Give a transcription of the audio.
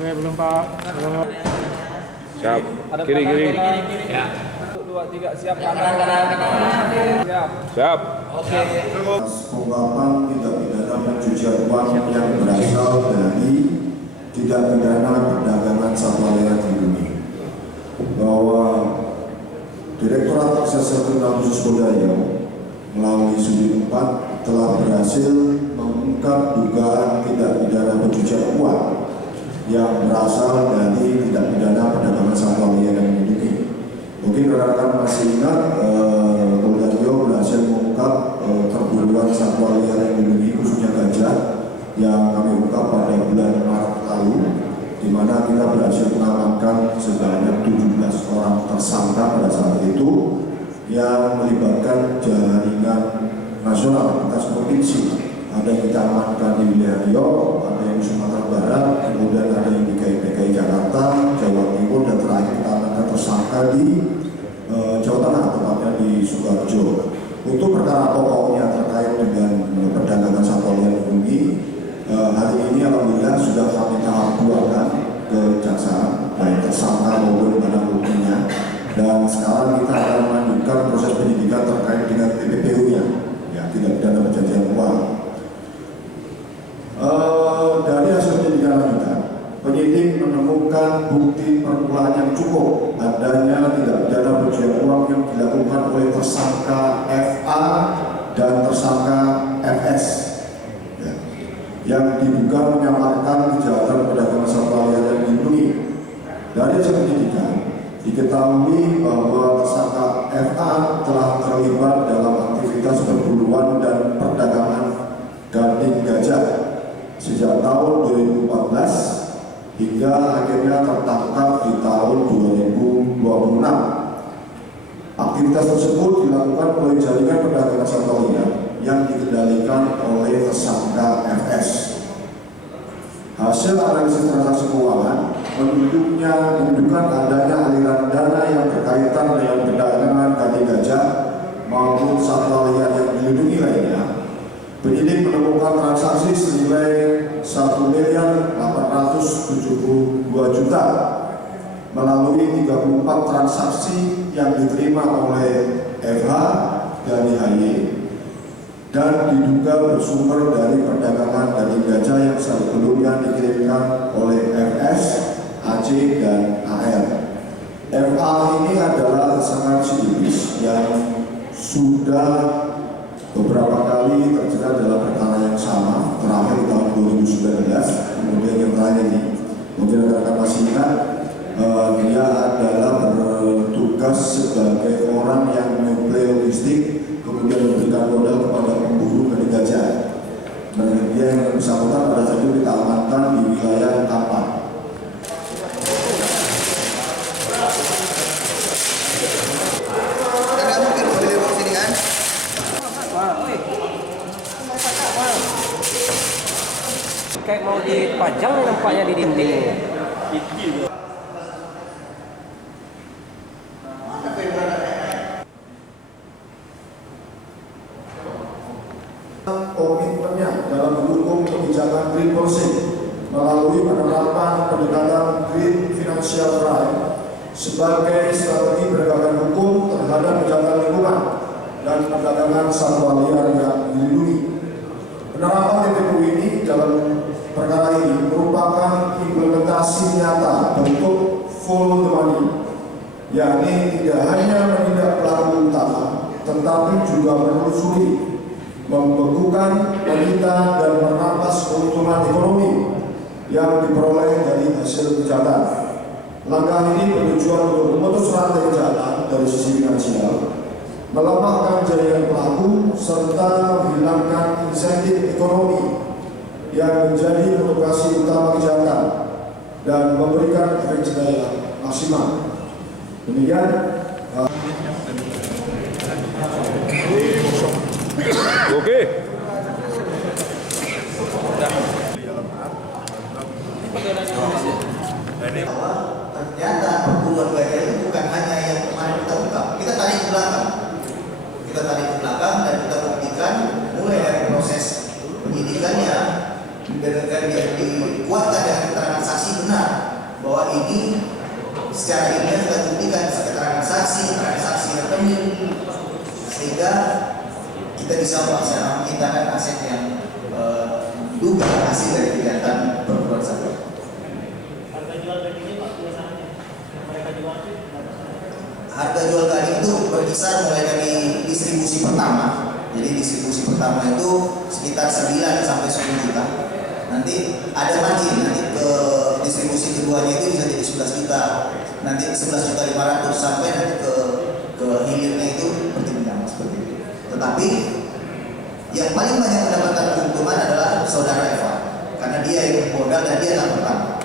Oke, belum Pak. Belum. Siap. Kiri. Ya. 1, 2, 3, siap kanan. Siap. Siap. Oke. Pengungkapan tindak pidana pencucian uang yang berasal dari tindak pidana perdagangan satwa liar di bumi. Bahwa Direktorat Reserse Kriminal Khusus Polda Riau melalui Subdit 4 telah berhasil mengungkap dugaan tindak pidana pencucian uang yang berasal dari tindak pidana perdagangan satwa liar yang dilindungi. Mungkin rekan-rekan masih ingat Polda Riau berhasil mengungkap perburuan satwa liar yang dilindungi khususnya gajah yang kami ungkap pada bulan Maret lalu, di mana kita berhasil mengamankan sebanyak 17 orang tersangka pada saat itu yang melibatkan jaringan nasional lintas provinsi. Ada yang kita amankan di wilayah Riau, ada yang di Sumatera Barat, kemudian ada yang di DKI Jakarta, Jawa Timur, dan terakhir kita amankan tersangka di Jawa Tengah, tepatnya di Sukoharjo. Untuk perkara pokoknya terkait dengan perdagangan satwa liar dilindungi, hari ini alhamdulillah sudah kami tahap 2-kan ke kejaksaan, baik tersangka maupun barang buktinya, dan sekarang kita akan melanjutkan proses penyidikan terkait dengan TPPU-nya, ya, tindak pidana pencucian uang. Dari hasil penyidikan lanjutan, penyidik menemukan bukti permulaan yang cukup adanya tindak pidana pencucian uang yang dilakukan oleh tersangka FA dan tersangka FS, ya, yang diduga menyamarkan kejahatan perdagangan satwa liar yang dilindungi. Dari hasil penyidikan diketahui bahwa tersangka FA telah terlibat dalam aktivitas perburuan dan perdagangan gading gajah sejak tahun 2014 hingga akhirnya tertangkap di tahun 2026. Aktivitas tersebut dilakukan oleh jaringan perdagangan satwa liar yang dikendalikan oleh tersangka FS. Hasil analisis transaksi keuangan menunjukkan adanya aliran dana yang berkaitan dengan perdagangan gading gajah maupun satwa liar yang dilindungi lainnya. Penyidik menemukan transaksi senilai 1.872.000.000 melalui 34 transaksi yang diterima oleh FH dan IHY dan diduga bersumber dari perdagangan gading gajah yang sebelumnya dikirimkan oleh FS, AC, dan AR. FA ini adalah tersangka residivis yang sudah beberapa kali terjerat dalam perkara yang sama, terakhir tahun 2019, kemudian yang terakhir ini, mungkin rekan-rekan masih ingat, dia adalah bertugas sebagai orang yang menyuplai logistik, kemudian memberikan modal kepada pemburu gading gajah. Dan dia yang bersangkutan pada saat itu kita amankan di wilayah Kampar. Kayak mau dipajang nampaknya di dinding. Komitmennya dalam mendukung kebijakan green policy melalui penerapan pendekatan green financial crime sebagai strategi penegakan hukum terhadap kejahatan lingkungan dan perdagangan satwa liar yang dilindungi. Penerapan TPPU ini dalam perkara ini merupakan implementasi nyata bentuk follow the money, yakni tidak hanya menindak pelaku utama, tetapi juga menelusuri, membekukan, menyita, dan merampas keuntungan ekonomi yang diperoleh dari hasil kejahatan. Langkah ini bertujuan untuk memutus rantai kejahatan dari sisi finansial, melemahkan jaringan pelaku, serta menghilangkan insentif ekonomi yang menjadi motivasi utama kejahatan dan memberikan efek jerah maksimal. Demikian. Oke. Ternyata perburuan gajah itu bukan hanya yang kemarin kita ungkap. Kita tarik ke belakang. Dan kita buktikan mulai dari proses penyidikannya dan dikuatkan dengan keterangan saksi benar ini secara ilmiah sudah dibuktikan keterangan saksi rekening, sehingga kita bisa melaksanakan kita kan aset yang duga hasil dari kegiatan perburuan satwa. Harga jual dagingnya Pak biasanya mereka jual Harga jual daging itu berkisar mulai dari distribusi pertama. Jadi distribusi pertama itu sekitar 9 sampai 10 juta. Nanti ada margin, nanti ke distribusi keduanya itu bisa jadi 11 juta. Nanti 11.500.000 sampai nanti ke hilirnya itu berjenjang seperti itu. Tetapi yang paling banyak mendapatkan keuntungan adalah saudara Eva, karena dia yang modal dan dia yang pertama.